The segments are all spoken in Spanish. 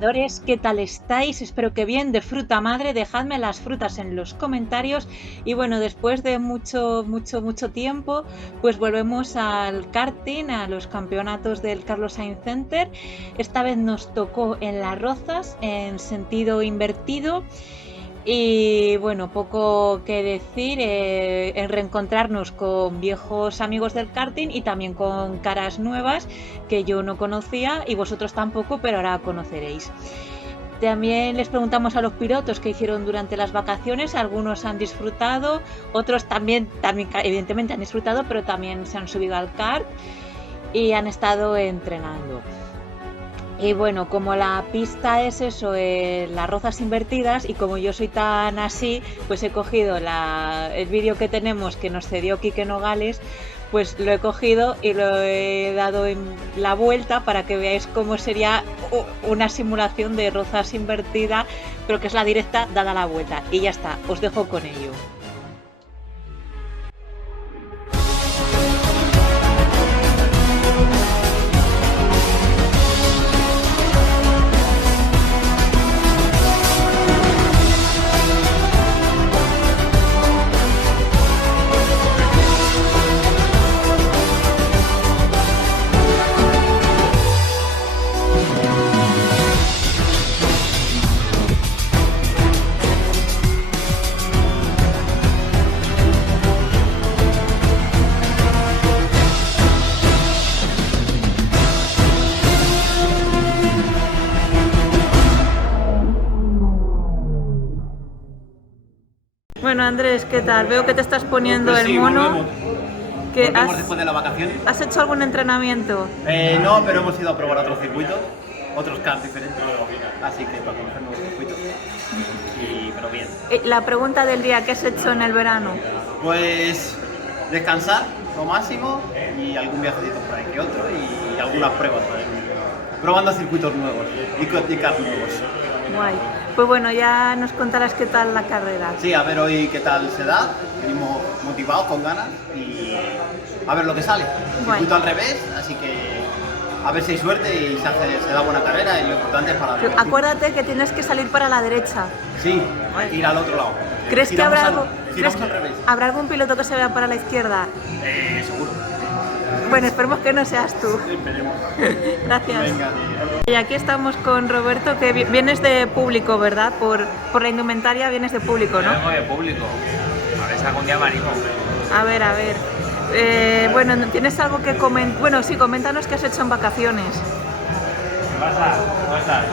Adoradores, ¿qué tal estáis? Espero que bien, de fruta madre, dejadme las frutas en los comentarios. Y bueno, después de mucho tiempo, pues volvemos al karting, a los campeonatos del Carlos Sainz Center. Esta vez nos tocó en Las Rozas, en sentido invertido. Y bueno, poco que decir, en reencontrarnos con viejos amigos del karting y también con caras nuevas que yo no conocía y vosotros tampoco, pero ahora conoceréis. También les preguntamos a los pilotos qué hicieron durante las vacaciones, algunos han disfrutado, otros también evidentemente han disfrutado, pero también se han subido al kart y han estado entrenando. Y bueno, como la pista es eso, las rozas invertidas, y como yo soy tan así, pues he cogido el vídeo que tenemos que nos cedió Quique Nogales, pues lo he cogido y lo he dado en la vuelta para que veáis cómo sería una simulación de rozas invertida, pero que es la directa dada la vuelta. Y ya está, os dejo con ello. Bueno, Andrés, ¿qué tal? Veo que te estás poniendo Pues el sí, mono. Volvemos después de las vacaciones. ¿Has hecho algún entrenamiento? No, pero hemos ido a probar otros circuitos, otros karts diferentes, así que para conocer nuevos circuitos. Pero bien. La pregunta del día, ¿qué has hecho en el verano? Pues descansar lo máximo y algún viajecito por ahí que otro y algunas pruebas por ahí. Probando circuitos nuevos y karts nuevos. Guay. Pues bueno, ya nos contarás qué tal la carrera. Sí, a ver hoy qué tal se da. Venimos motivados, con ganas y a ver lo que sale. Circuito al revés, así que a ver si hay suerte y se da buena carrera y lo importante es para la Acuérdate que tienes que salir para la derecha. Sí, ir al otro lado. ¿Crees que habrá algo? Giramos al revés. ¿Habrá algún piloto que se vea para la izquierda? Seguro. Bueno, esperemos que no seas tú. Esperemos. Gracias. Venga. Y aquí estamos con Roberto, que vienes de público, ¿verdad? Por la indumentaria vienes de público, ¿no? Vengo de público. A ver si algún día me animo. A ver. Bueno, ¿tienes algo que comentar? Bueno, sí, coméntanos qué has hecho en vacaciones. ¿Qué pasa? ¿Cómo estás?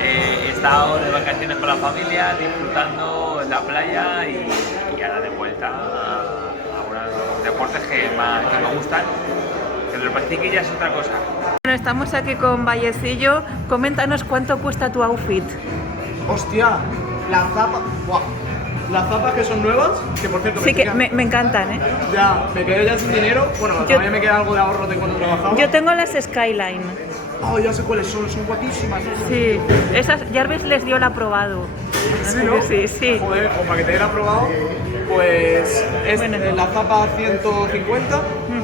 He estado de vacaciones con la familia, disfrutando en la playa y ahora de vuelta a unos deportes que me gustan. Que el bicicleta ya es otra cosa. Bueno, estamos aquí con Vallecillo. Coméntanos cuánto cuesta tu outfit. Hostia, las zapas, ¡buah! Las zapas que son nuevas, que por cierto Sí, que me encantan, ¿eh? ya me quedé ya sin dinero. Bueno, todavía me queda algo de ahorro de cuando trabajaba. Yo tengo las Skyline. Oh, ya sé cuáles son guapísimas. Sí, esas Jarvis les dio el aprobado. ¿Sí, no? Sí. Joder, o para que te diera aprobado, pues es Bueno. la zapa 150,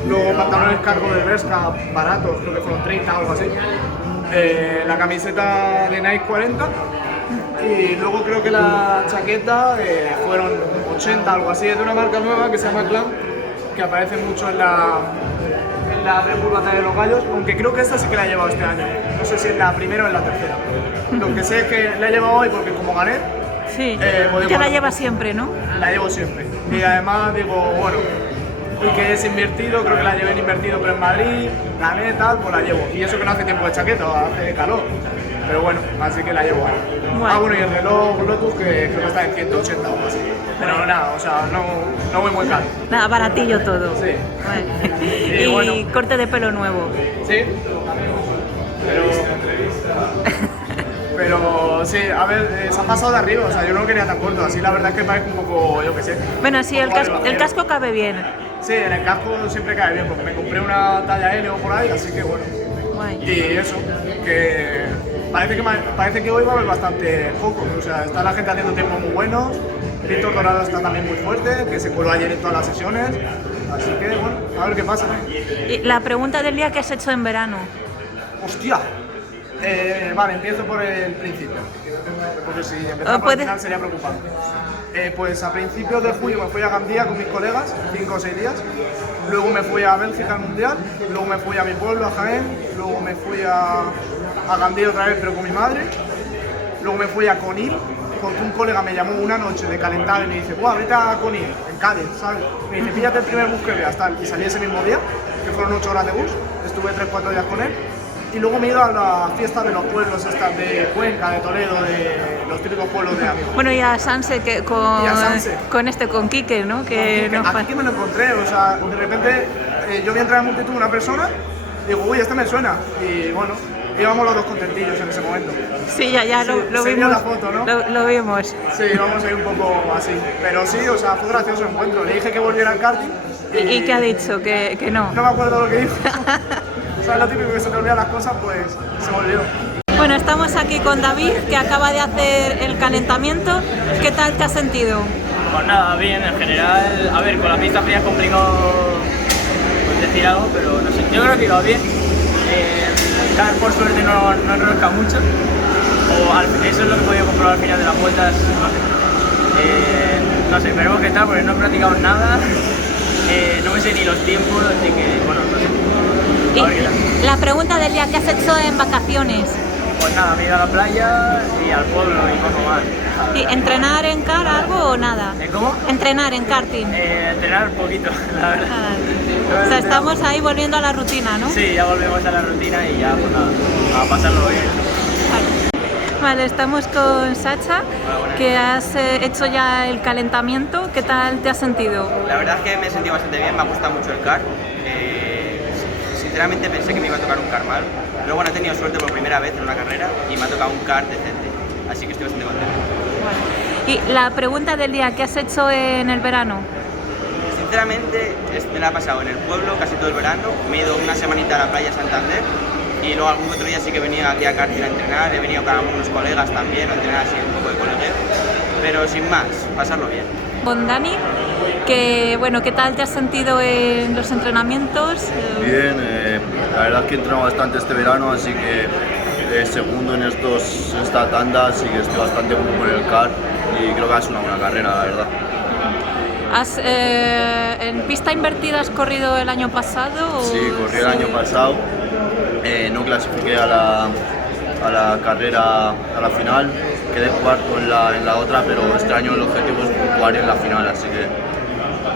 luego pantalones cargo de Bershka baratos, creo que fueron 30 o algo así. La camiseta de Nike 40 y luego creo que la chaqueta fueron 80, algo así. Es de una marca nueva que se llama Clan, que aparece mucho en la Red Bull Batalla de los Gallos, aunque creo que esta sí que la he llevado este año. No sé si es la primera o en la tercera. Lo que sé es que la he llevado hoy porque como gané, Sí, pues ya la bueno, llevas siempre, ¿no? la llevo siempre. Y además digo, bueno, y que es invertido, creo que la llevé en invertido, pero en Madrid, gané tal, pues la llevo. Y eso que no hace tiempo de chaqueta, hace calor. Pero bueno, así que la llevo ahí. Guay. Ah, bueno, y el reloj Lotus que creo que está en 180 o algo así. Pero nada, o sea, no voy muy caro. Nada, baratillo todo. Sí. Guay. Y Y bueno. corte de pelo nuevo. Sí, pero sí, a ver, se ha pasado de arriba, o sea, yo no lo quería tan corto, así la verdad es que parece un poco, yo qué sé. Bueno, sí, el un poco casco, el casco cabe bien. Sí, en el casco siempre cae bien, porque me compré una talla L o por ahí, así que bueno. Guay. Y eso, que parece que hoy va a haber bastante foco, o sea, está la gente haciendo tiempos muy buenos, Víctor Dorado está también muy fuerte, que se coló ayer en todas las sesiones, así que bueno, a ver qué pasa. Y la pregunta del día, ¿qué has hecho en verano? ¡Hostia! Vale, empiezo por el principio, porque si empezamos por el final sería preocupante. Pues a principios de julio me fui a Gandía con mis colegas, 5 o 6 días. Luego me fui a Bélgica al Mundial, luego me fui a mi pueblo, a Jaén, luego me fui a Gandía otra vez pero con mi madre. Luego me fui a Conil, porque un colega me llamó una noche de calentar y me dice, ¡buah, vete a Conil, en Cádiz, ¿sabes? Me dice, píllate el primer bus que veas, tal. Y salí ese mismo día, que fueron 8 horas de bus, estuve 3-4 días con él. Y luego me he ido a la fiesta de los pueblos estas de Cuenca, de Toledo, de los típicos pueblos de amigos. Bueno, y a Sanse, que con Quique, ¿no? Que aquí me lo encontré, o sea, de repente yo vi entrar en multitud una persona, y digo, uy, este me suena. Y bueno, íbamos los dos contentillos en ese momento. Sí, ya lo vimos. La foto, ¿no? Lo vimos. Sí, vamos a ir un poco así. Pero sí, o sea, fue gracioso el encuentro. Le dije que volviera al karting. ¿Y qué ha dicho? Que no. No me acuerdo lo que dijo. O sea, lo típico que se te olvidan las cosas, pues se me olvidó. Bueno, estamos aquí con David, que acaba de hacer el calentamiento. ¿Qué tal te has sentido? Pues nada, bien, en general. A ver, con la pista fría es complicado decir algo, pero no sé. Yo creo que iba bien. El car, por suerte, no enrosca mucho. Eso es lo que he podido comprobar al final de las vueltas. No sé, veremos qué tal, porque no he practicado nada. No me sé ni los tiempos, así que, bueno, no sé. Y la pregunta del día, ¿qué has hecho en vacaciones? Pues nada, me he ido a la playa y al pueblo y poco más. ¿Y entrenar en car algo o nada? ¿Cómo? Entrenar en karting. Entrenar poquito, la verdad. O sea, estamos ahí volviendo a la rutina, ¿no? Sí, ya volvemos a la rutina y ya, pues nada, a pasarlo bien. Vale, estamos con Sacha, que has hecho ya el calentamiento. ¿Qué tal te has sentido? La verdad es que me he sentido bastante bien, me ha gustado mucho el car. Sinceramente pensé que me iba a tocar un car mal. Luego no he tenido suerte por primera vez en una carrera y me ha tocado un car decente. Así que estoy bastante contento. Y la pregunta del día, ¿qué has hecho en el verano? Sinceramente, me la he pasado en el pueblo casi todo el verano. Me he ido una semanita a la playa Santander y luego algún otro día sí que venía aquí a karting a entrenar. He venido con algunos colegas también a entrenar así un poco de colegueo. Pero sin más, pasarlo bien. Con Dani, que bueno, ¿qué tal te has sentido en los entrenamientos? Bien, la verdad es que he entrenado bastante este verano, así que segundo en esta tanda, así que estoy bastante bueno con el car y creo que es una buena carrera, la verdad. ¿En pista invertida has corrido el año pasado? Sí, corrí el año pasado, no clasifiqué a la carrera, a la final, quedé cuarto en la otra, pero este año el objetivo es puntuar en la final, así que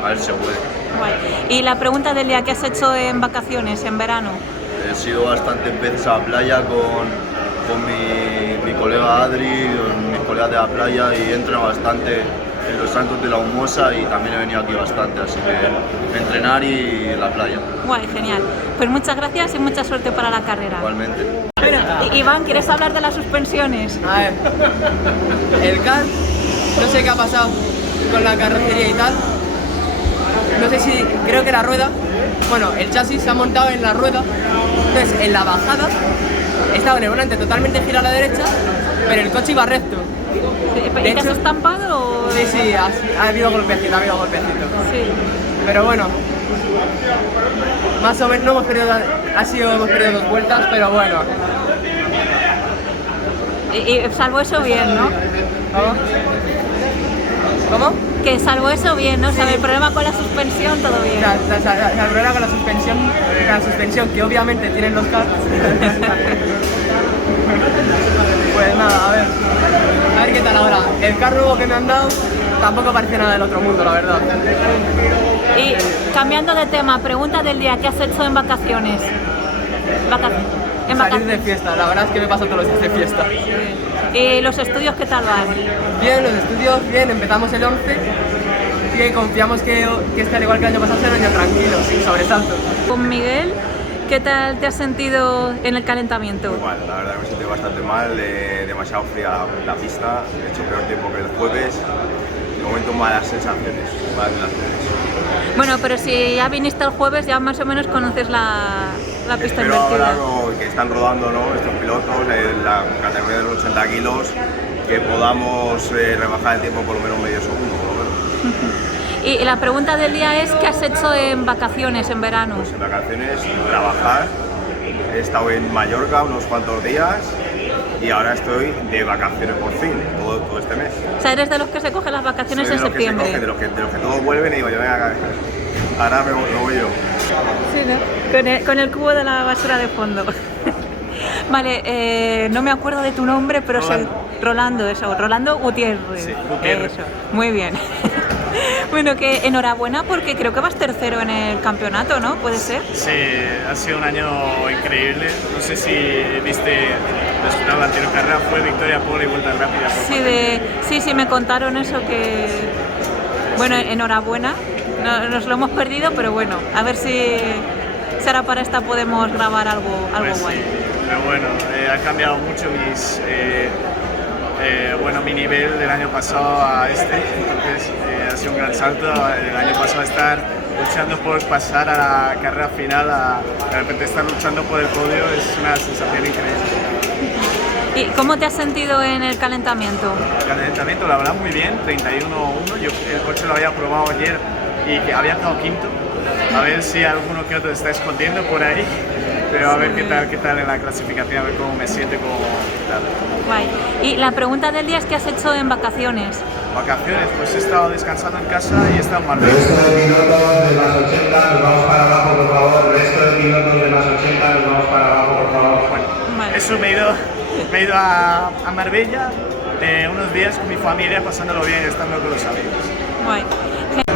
a ver si se puede. Guay. Y la pregunta del día, ¿qué has hecho en vacaciones, en verano? He sido bastante veces a la playa con mi colega Adri, con mis colegas de la playa y he entrenado bastante en los Santos de la Humosa y también he venido aquí bastante, así que entrenar y la playa. Guay, genial. Pues muchas gracias y mucha suerte para la carrera. Igualmente. Bueno, Iván, ¿quieres hablar de las suspensiones? A ver, el car, no sé qué ha pasado con la carrocería y tal. No sé si, creo que la rueda, bueno, el chasis se ha montado en la rueda, entonces en la bajada estaba en el volante totalmente girado a la derecha, pero el coche iba recto. ¿Y te has estampado o...? Sí, ha habido golpecito, Sí. Pero bueno, más o menos no hemos perdido, hemos perdido 2 vueltas, pero bueno. Y salvo eso bien, ¿no? ¿Cómo? Que salvo eso bien, ¿no? O sea, el problema con la suspensión, todo bien. El problema con la suspensión que obviamente tienen los cars. Pues nada, a ver qué tal ahora. El car nuevo que me han dado tampoco parece nada del otro mundo, la verdad. Y cambiando de tema, pregunta del día, ¿qué has hecho en vacaciones? Salir de fiesta, la verdad es que me paso todos los días de fiesta. ¿Y los estudios qué tal van? Bien, los estudios bien, empezamos el 11 y confiamos que este al igual que el año pasado será un año tranquilo, sin sobresaltos. Con Miguel, ¿qué tal te has sentido en el calentamiento? Igual, la verdad me he sentido bastante mal, demasiado fría la pista, he hecho peor tiempo que el jueves, de momento malas sensaciones. Bueno, pero si ya viniste el jueves, ya más o menos conoces la pista Espero invertida. ahora que están rodando, ¿no?, estos pilotos en la categoría de los 80 kilos, que podamos rebajar el tiempo por lo menos medio segundo, por lo menos. Y la pregunta del día es, ¿qué has hecho en vacaciones, en verano? Pues en vacaciones, trabajar He estado en Mallorca unos cuantos días y ahora estoy de vacaciones por fin, todo este mes. O sea, eres de los que se cogen las vacaciones en septiembre. De los que todos vuelven y digo, yo venga, ahora me voy yo. Sí, ¿no? Con el cubo de la basura de fondo. Vale, no me acuerdo de tu nombre, pero soy Rolando, eso, Rolando Gutiérrez. Sí, Gutiérrez. Eso, muy bien. Bueno, que enhorabuena porque creo que vas tercero en el campeonato, ¿no? ¿Puede ser? Sí, ha sido un año increíble. No sé si viste el resultado de la anterior carrera, fue victoria pole y vuelta rápida. Sí, me contaron eso que... Bueno, enhorabuena. Nos lo hemos perdido, pero bueno, a ver si será para esta podemos grabar algo Pues guay. Sí, pero bueno, ha cambiado mucho mi nivel del año pasado a este, entonces ha sido un gran salto. El año pasado estar luchando por pasar a la carrera final, de repente estar luchando por el podio es una sensación increíble. ¿Y cómo te has sentido en el calentamiento? El calentamiento, la verdad, muy bien, 31-1. Yo el coche lo había probado ayer y que había quedado quinto. A ver si alguno que otro está escondiendo por ahí, pero a ver qué tal en la clasificación, a ver cómo me siento, cómo tal. Guay. Y la pregunta del día es: ¿qué has hecho en vacaciones? Vacaciones, pues he estado descansando en casa y he estado en Marbella. Resto de pilotos de las 80, nos vamos para abajo, por favor. Resto de pilotos de las 80, nos vamos para abajo, por favor. Bueno, Vale. eso me he ido a Marbella unos días con mi familia, pasándolo bien, estando con los amigos. Guay.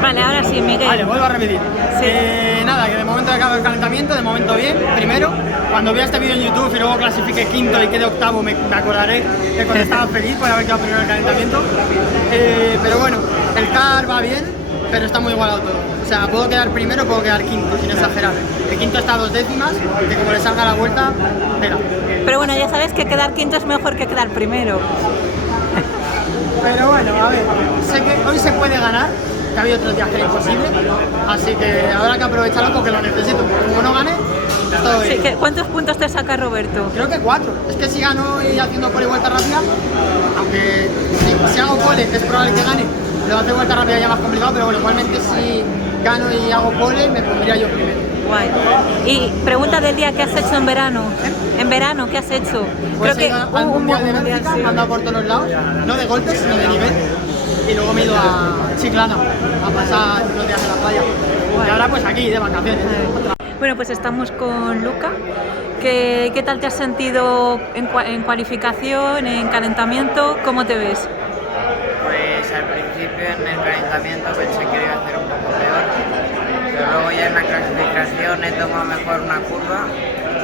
Vale, ahora sí, Miguel. Vale, vuelvo a repetir. Sí. Nada, que de momento acabo el calentamiento, de momento bien. Primero, cuando vea este vídeo en YouTube y luego clasifique quinto y quede octavo, me acordaré de cuando estaba feliz por haber quedado primero en el calentamiento. Pero bueno, el car va bien, pero está muy igualado todo. O sea, puedo quedar primero, puedo quedar quinto, sin exagerar. El quinto está a 2 décimas, que como le salga la vuelta, espera. Pero bueno, ya sabes que quedar quinto es mejor que quedar primero. Pero bueno, a ver, sé que hoy se puede ganar, que ha habido otros días que era imposible, así que habrá que aprovecharlo porque lo necesito. Como no gane, todo bien. Sí, ¿cuántos puntos te saca Roberto? Creo que 4. Es que si gano y haciendo pole y vuelta rápida, aunque si hago pole es probable que gane, lo de hacer vuelta rápida ya más complicado, pero bueno, igualmente si gano y hago pole me pondría yo primero. Guay. Y pregunta del día: ¿qué has hecho en verano? En verano, ¿qué has hecho? Pues Creo he ido al Mundial de Bélgica, me han dado por todos los lados, no de golpes, sino de nivel. Y luego me he ido a Chiclana a pasar unos días en la playa. Y ahora pues aquí, de vacaciones. Bueno, pues estamos con Luca. ¿Qué tal te has sentido en cualificación, en calentamiento? ¿Cómo te ves? Pues al principio en el calentamiento pensé que iba a hacer un poco peor, pero luego ya en la clasificación he tomado mejor una curva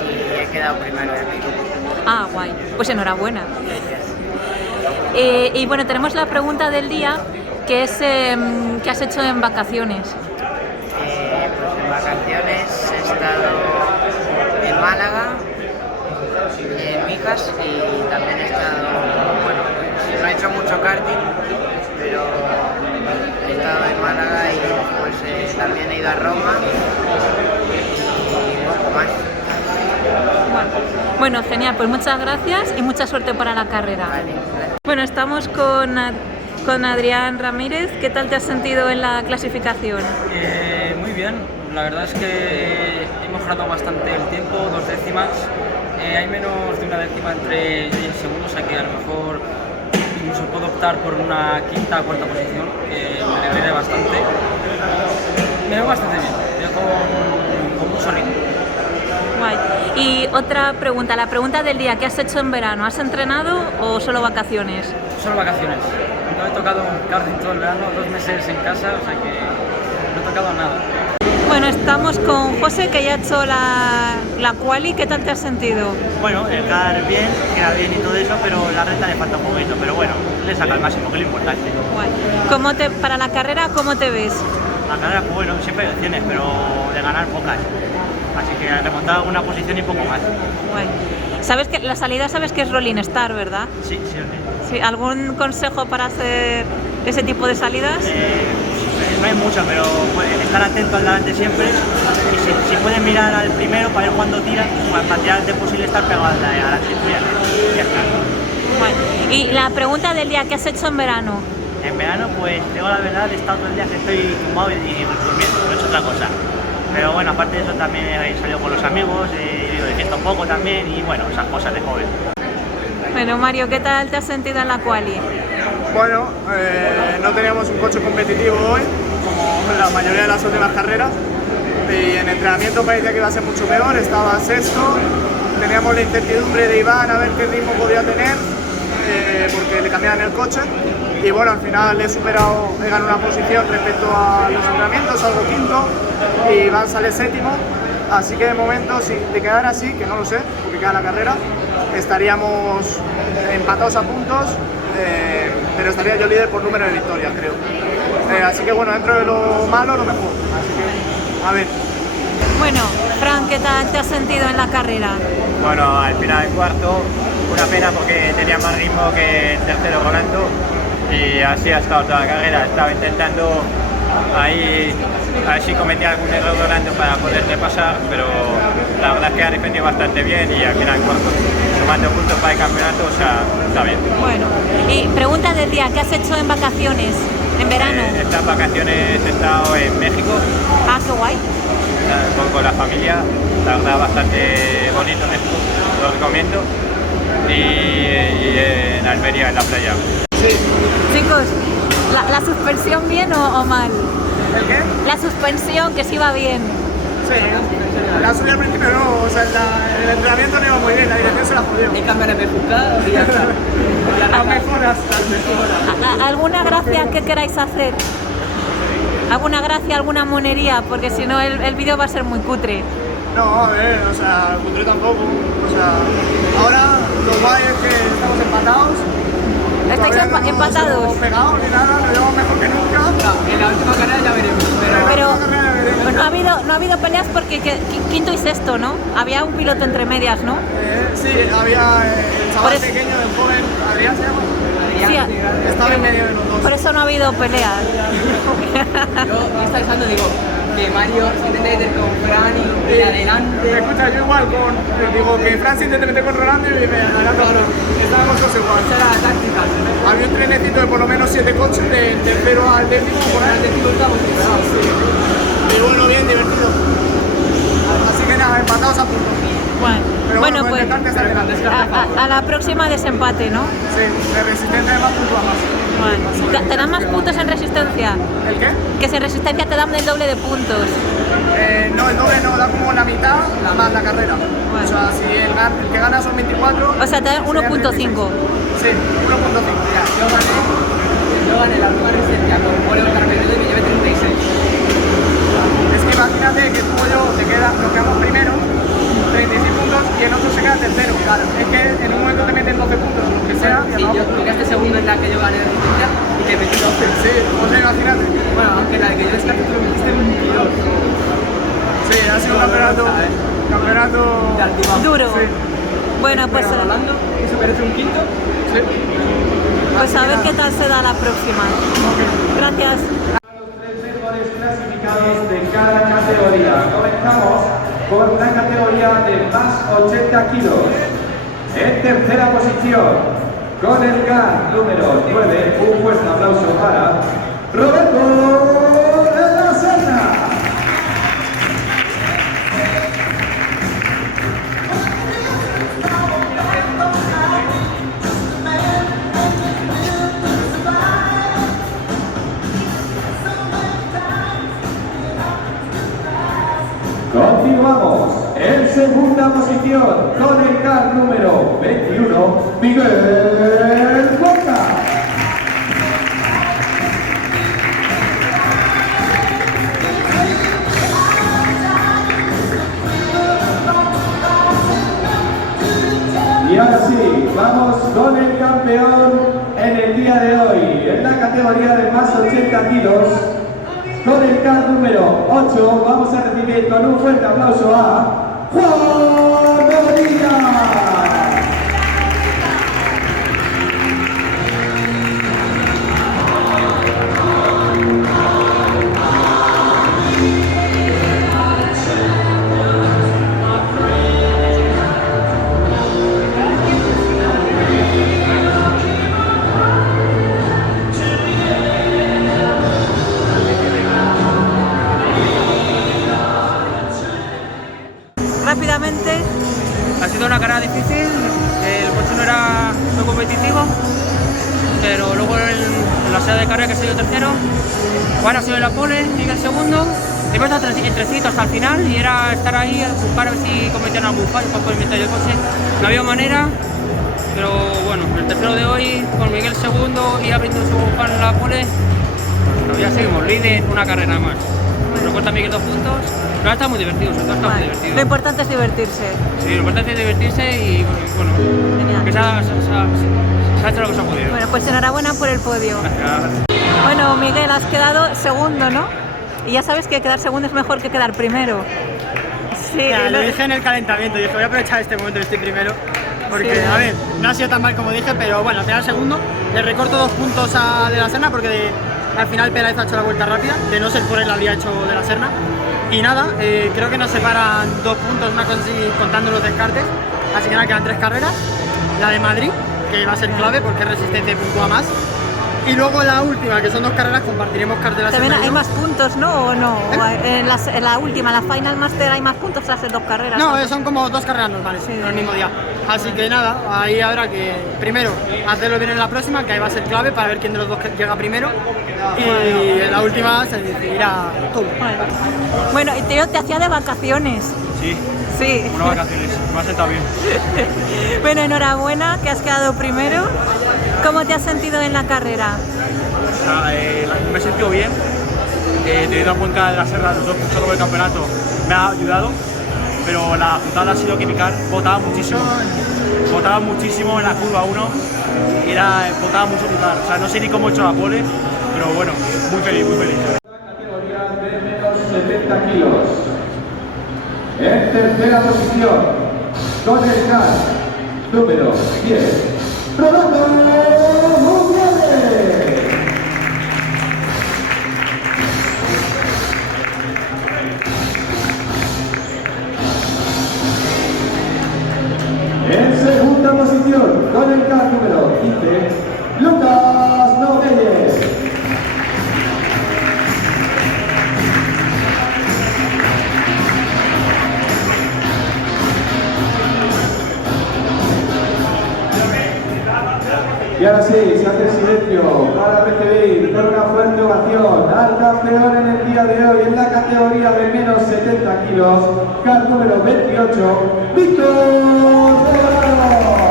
y he quedado primero de mi grupo. Ah, guay. Pues enhorabuena. Y bueno, tenemos la pregunta del día, que es ¿qué has hecho en vacaciones? Pues en vacaciones he estado en Málaga, en Mijas y también he estado, bueno, pues no he hecho mucho karting, pero he estado en Málaga y pues también he ido a Roma y poco más. Bueno, genial, pues muchas gracias y mucha suerte para la carrera. Vale, gracias. Bueno, estamos con Adrián Ramírez. ¿Qué tal te has sentido en la clasificación? Muy bien, la verdad es que he mejorado bastante el tiempo, 2 décimas. Hay menos de una décima entre yo y el segundo, o sea que a lo mejor incluso puedo optar por una quinta o cuarta posición, que me alegraré bastante. Me veo bastante bien, me veo con mucho ritmo. Guay. Y otra pregunta, la pregunta del día: ¿qué has hecho en verano? ¿Has entrenado o solo vacaciones? Solo vacaciones. No he tocado karting todo el verano, 2 meses en casa, o sea que no he tocado nada. Bueno, estamos con José, que ya ha hecho la quali. ¿Qué tal te has sentido? Bueno, el car bien, queda bien y todo eso, pero la recta le falta un poquito, pero bueno, le saca el máximo, que es lo importante. Guay. Para la carrera, ¿cómo te ves? La carrera, pues bueno, siempre hay opciones, pero de ganar pocas. Así que remontar alguna posición y poco más. Guay. ¿Sabes que la salida sabes que es Rolling Star, verdad? Sí, sí. Sí. ¿Algún consejo para hacer ese tipo de salidas? No hay mucho, pero estar atento al delante siempre y si pueden mirar al primero para ver cuándo tira, para tirar de posible estar pegado a la cintura. Ya está. Bueno, y la pregunta del día: ¿qué has hecho en verano? En verano, pues tengo la verdad, he estado todo el día que estoy tumbado y durmiendo, no he hecho otra cosa. Pero bueno, aparte de eso también he salido con los amigos, he ido de fiesta un poco también y bueno, esas cosas de joven. Bueno, Mario, ¿qué tal te has sentido en la quali? Bueno, no teníamos un coche competitivo hoy, como la mayoría de las últimas carreras, y en entrenamiento parecía que iba a ser mucho peor, estaba sexto, teníamos la incertidumbre de Iván a ver qué ritmo podía tener, porque le cambiaban el coche, y bueno, al final he ganado una posición respecto a los entrenamientos, salgo quinto, y Iván sale séptimo, así que de momento, si de quedar así, que no lo sé, porque queda la carrera, estaríamos empatados a puntos, pero estaría yo líder por número de victorias, creo. Así que bueno, dentro de lo malo, lo mejor. Así que, a ver. Bueno, Fran, ¿qué tal te has sentido en la carrera? Bueno, al final en cuarto, una pena porque tenía más ritmo que el tercero Rolando y así ha estado toda la carrera. Estaba intentando ahí a ver si cometía algún error Rolando para poderle pasar, pero la verdad es que ha defendido bastante bien y al final en cuarto, sumando puntos para el campeonato, o sea, está bien. Bueno, y pregunta del día, ¿qué has hecho en vacaciones, en verano? Estas vacaciones he estado en México. Ah, qué guay. Con la familia, la verdad bastante bonito México, lo recomiendo. Y en Almería, en la playa. Sí. Chicos, ¿la suspensión bien o mal? ¿El qué? La suspensión, que sí iba bien. Sí, la subí al principio no, o sea, el entrenamiento no iba muy bien, la dirección se la jodió. Hay que cambiar de juzgado y ya está. Las mejoras. ¿Alguna gracia que queráis hacer? ¿Alguna gracia, alguna monería? Porque si no el vídeo va a ser muy cutre. No, a ver, o sea, cutre tampoco. O sea, ahora lo guay es que estamos empatados. ¿Estáis empatados? No hemos pegado ni nada, nos llevamos mejor que nunca. No, en la última carrera ya veremos. Pero pues no ha habido peleas porque quinto y sexto, ¿no? Había un piloto entre medias, ¿no? Sí, había el chaval pequeño, el joven, Adrián se llama. Sí, estaba en medio de los dos. Por eso no ha habido peleas. Yo estaba pensando, digo, que Mario se intenta meter con Fran y adelante. Escucha, yo igual digo que Fran se intenta meter con Rolando y me adelante. Estábamos todos igual. Esa era la táctica. Había un trenecito de por lo menos 7 coches, del tercero al décimo, por ahí. Al décimo estamos liberados. Y bueno, bien, divertido. Así que nada, empatados a punto. Bueno, pues a la próxima desempate, ¿no? Sí, de resistencia más puntos más. Bueno. ¿Te dan más puntos en resistencia? ¿El qué? Que si en resistencia te dan el doble de puntos. No, el doble no, da como la mitad más la carrera. Bueno. O sea, si el que gana son 24... O sea, te dan 1.5. Sí, 1.5. Yo gané la última resistencia con Poleo Carmelo y me llevé 36. Es que imagínate que tú y yo nos quedamos primero, 36 puntos, y el otro se queda tercero. Claro, es que en un momento te meten 12 puntos, lo que sea. Sí, yo quedaste segundo en la que yo gané de resistencia y te metí 12. Sí, o sea, imagínate. Bueno, aunque la de que yo descarté tú lo metiste en 22. Sí, ha sido un campeonato duro. Sí. Bueno, pues Rolando, eso merece un quinto. Sí. Pues a ver qué tal se da la próxima. Gracias. Los 3 mejores clasificados de cada categoría. Comenzamos con la categoría de más 80 kilos. En tercera posición, con el GAN número 9, un fuerte aplauso para Roberto de la Serna. Continuamos en segunda posición con el car número 21, Miguel Boca. Y ahora sí, vamos con el campeón en el día de hoy, en la categoría de más 80 kilos. Con el car número 8 vamos a recibir con un fuerte aplauso a Juan Medina. Rápidamente que he sido tercero. Juan ha sido la pole, Miguel segundo. Hemos estado entrecitos hasta el final y era estar ahí, buscar a ver si cometían algún fallo para poder meter el coche. No había manera, pero bueno, el tercero de hoy, con Miguel segundo y abriendo su Juan en la pole, pero ya seguimos líder, una carrera más. Nos cuesta Miguel 2 puntos, pero está muy divertido, sobre todo está muy divertido. Lo importante es divertirse. Sí, lo importante es divertirse y bueno, que se ha hecho lo que se ha podido. Bueno, pues enhorabuena por el podio. Gracias. Bueno, Miguel, has quedado segundo, ¿no? Y ya sabes que quedar segundo es mejor que quedar primero. Sí, ya, lo dije en el calentamiento, dije voy a aprovechar este momento que estoy primero. Porque, sí, a ver, no ha sido tan mal como dije, pero bueno, al final segundo. Le recorto 2 puntos a De la Serna porque al final Pérez ha hecho la vuelta rápida, de no ser por él habría hecho De la Serna. Y nada, creo que nos separan 2 puntos, una cosa así, contando los descartes. Así que nada, quedan 3 carreras. La de Madrid, que va a ser clave porque Resistencia puntúa más. Y luego la última, que son 2 carreras, compartiremos cartas de la También semana. hay más puntos, ¿no? ¿O no? En la última, la Final Master, hay más puntos tras 2 carreras. No, son como 2 carreras normales, sí, el mismo día. Así que nada, ahí habrá que, primero, hacerlo bien en la próxima, que ahí va a ser clave para ver quién de los dos llega primero. Y en la última se decidirá todo. Bueno, yo te hacía de vacaciones. Sí. Sí. Unas vacaciones, me ha sentado bien. Bueno, enhorabuena, que has quedado primero. ¿Cómo te has sentido en la carrera? Me he sentido bien, teniendo en cuenta De la Serna, los 2 puntos del campeonato me ha ayudado, pero la putada ha sido que Picar botaba muchísimo en la curva 1, botaba mucho Picar, o sea, no sé ni cómo he hecho la pole, pero bueno, muy feliz, muy feliz. Categorías de menos 70 kilos. En tercera posición, con el CAR número 10, Rolando Rubiales. En segunda posición, con el CAR número 15, Lucas Noguelles. Y ahora sí, se hace silencio para recibir con una fuerte ovación al campeón en el día de hoy en la categoría de menos 70 kilos, CAR número 28, Víctor Regalado.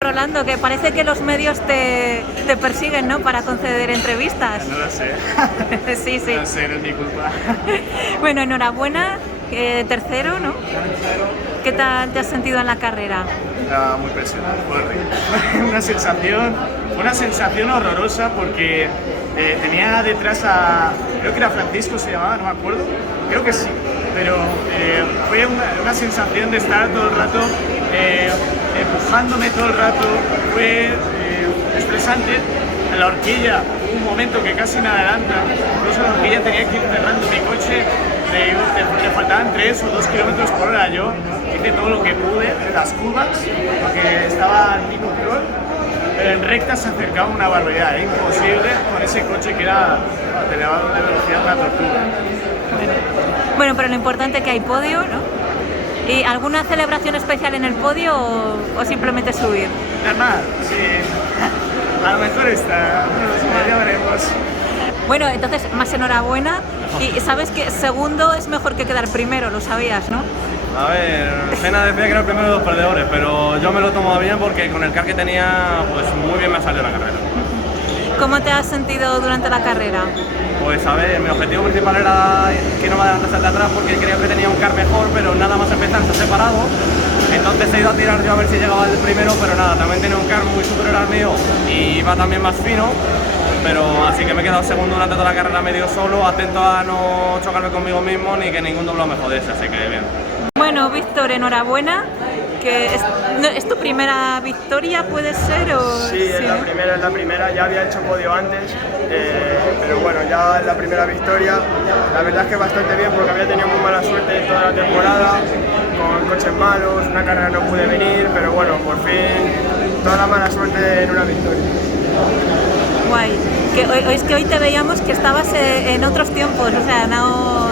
Rolando, que parece que los medios te persiguen, ¿no? Para conceder entrevistas. No lo sé. Sí, sí. No sé, no es mi culpa. Bueno, enhorabuena, tercero, ¿no? ¿Qué tal te has sentido en la carrera? Estaba muy presionado, fue horrible. Una sensación horrorosa porque tenía detrás a, creo que era Francisco se llamaba, no me acuerdo, creo que sí, pero fue una sensación de estar todo el rato empujándome todo el rato, fue estresante. En la horquilla hubo un momento que casi me adelanta, incluso en la horquilla tenía que ir cerrando mi coche, le faltaban 3 o 2 kilómetros por hora. Yo hice todo lo que pude en las curvas porque estaba en mi control, pero en recta se acercaba una barbaridad, era imposible con ese coche que era elevado de velocidad, una tortura. Bueno, pero lo importante es que hay podio, ¿no? ¿Y alguna celebración especial en el podio o simplemente subir? Nada, sí. A lo mejor está, ya veremos. Bueno, entonces, más enhorabuena. Y sabes que segundo es mejor que quedar primero, lo sabías, ¿no? A ver, Cena decía que era el primero de los perdedores, pero yo me lo tomo bien porque con el car que tenía, pues muy bien me ha salido la carrera. ¿Cómo te has sentido durante la carrera? Pues a ver, mi objetivo principal era que no me adelantase de atrás porque creo que tenía un car mejor, pero nada más empezar se ha separado. Entonces he ido a tirar yo a ver si llegaba el primero, pero nada, también tenía un car muy superior al mío y iba también más fino. Pero así que me he quedado segundo durante toda la carrera medio solo, atento a no chocarme conmigo mismo ni que ningún doblado me jodiese, así que bien. Bueno, Víctor, enhorabuena, que es tu primera victoria, ¿puede ser? ¿O? Sí, es la primera, ya había hecho podio antes, pero bueno, ya es la primera victoria. La verdad es que bastante bien porque había tenido muy mala suerte toda la temporada, con coches malos, una carrera no pude venir, pero bueno, por fin toda la mala suerte en una victoria. guay. Es que hoy te veíamos que estabas en otros tiempos, o sea, no...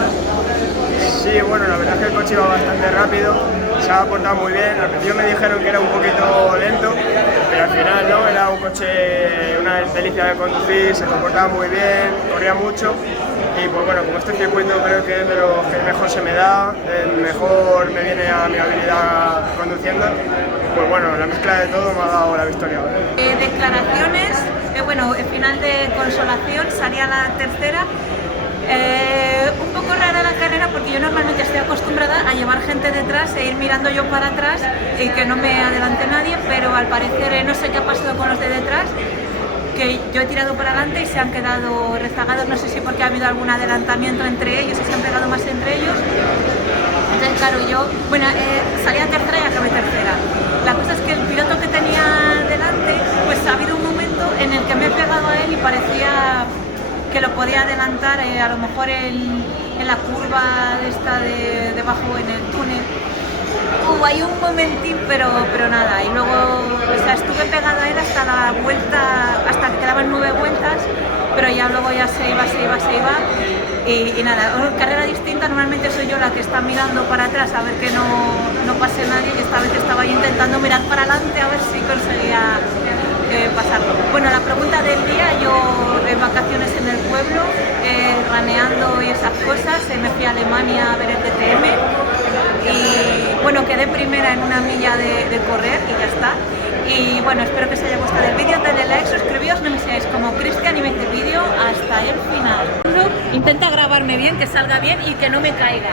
Sí, bueno, la verdad es que el coche iba bastante rápido, se ha portado muy bien. Al principio me dijeron que era un poquito lento, pero al final no, era un coche, una delicia de conducir, se comportaba muy bien, corría mucho. Y pues bueno, como este circuito creo que es de los que mejor se me da, el mejor me viene a mi habilidad conduciendo, pues bueno, la mezcla de todo me ha dado la victoria. Declaraciones, bueno, el final de consolación, salía la tercera. Un poco rara la carrera porque yo normalmente estoy acostumbrada a llevar gente detrás e ir mirando yo para atrás y que no me adelante nadie, pero al parecer no sé qué ha pasado con los de detrás, que yo he tirado para adelante y se han quedado rezagados, no sé si porque ha habido algún adelantamiento entre ellos y se han pegado más entre ellos. Entonces claro, yo, bueno, salí a tercera y acabé tercera. La cosa es que el piloto que tenía delante, pues ha habido un momento en el que me he pegado a él y parecía que lo podía adelantar, a lo mejor en la curva de debajo en el túnel. Hay un momentín, pero nada, y luego, o sea, estuve pegada a él hasta la vuelta, hasta que quedaban 9 vueltas, pero ya luego ya se iba, y nada, una carrera distinta. Normalmente soy yo la que está mirando para atrás a ver que no pase nadie, y esta vez estaba yo intentando mirar para adelante a ver si conseguía pasarlo. Bueno, la pregunta del día, yo en vacaciones en el pueblo, raneando y esas cosas, me fui a Alemania a ver el DTM y bueno, quedé primera en una milla de correr y ya está. Y bueno, espero que os haya gustado el vídeo, dadle like, suscribíos, no me seáis como Cristian y veis el vídeo hasta el final. Intenta grabarme bien, que salga bien y que no me caiga.